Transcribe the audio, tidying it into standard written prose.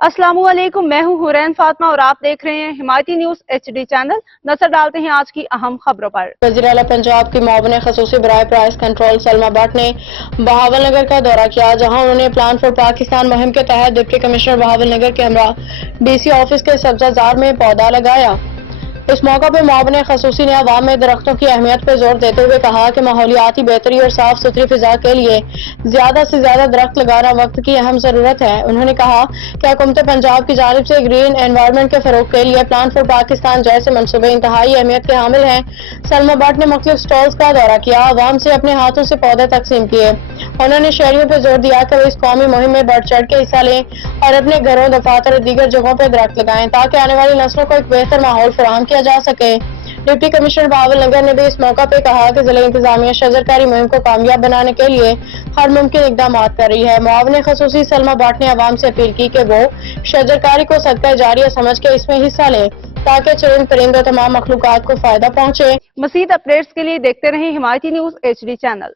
अस्सलामुअलैकुम, मैं हूं हुरैन फातिमा और आप देख रहे हैं हिमायती न्यूज HD चैनल। नजर डालते हैं आज की अहम खबरों पर। वज़ीर आला पंजाब की मुआविन खसूसी बराए प्राइस कंट्रोल सलमा भट्ट ने बहावलनगर का दौरा किया, जहां उन्होंने प्लान फॉर पाकिस्तान मुहिम के तहत डिप्टी कमिश्नर बहावलनगर के हमरा DC ऑफिस के सब्जाजार में पौधा लगाया। इस मौका पर मुआविन खसूसी ने अवाम में दरख्तों की अहमियत पर जोर देते हुए कहा कि माहौलियाती बेहतरी और साफ सुथरी फिजा के लिए ज्यादा से ज्यादा दरख्त लगाना वक्त की अहम जरूरत है। उन्होंने कहा कि हुकूमत पंजाब की जानिब से ग्रीन एनवायरनमेंट के फरोग के लिए प्लान फॉर पाकिस्तान जैसे मनसूबे इंतहाई अहमियत के हामिल हैं। सलमा भट्ट ने मुख्तलिफ स्टॉल्स का दौरा किया, अवाम से अपने हाथों से पौधे तकसीम किए। उन्होंने शहरियों पर जोर दिया कि वो इस कौमी मुहिम में बढ़ चढ़ के हिस्सा लें और अपने घरों, दफातर और दीगर जगहों पर दरख्त लगाएं ताकि आने वाली नस्लों को एक बेहतर माहौल फराहम किया जा सके। डिप्टी कमिश्नर बहावलनगर ने भी इस मौका पर कहा कि जिला इंतजामिया शजरकारी मुहिम को कामयाब बनाने के लिए हर मुमकिन इकदाम कर रही है। मुआविन खसूसी सलमा भट्ट ने अवाम से अपील की कि वो शजरकारी को सदका जारिया समझ के इसमें हिस्सा लें ताकि चरिंद परिंद और तमाम मखलूकात को फायदा पहुंचे। मज़ीद अपडेट्स के लिए देखते रहें हिमायती न्यूज HD चैनल।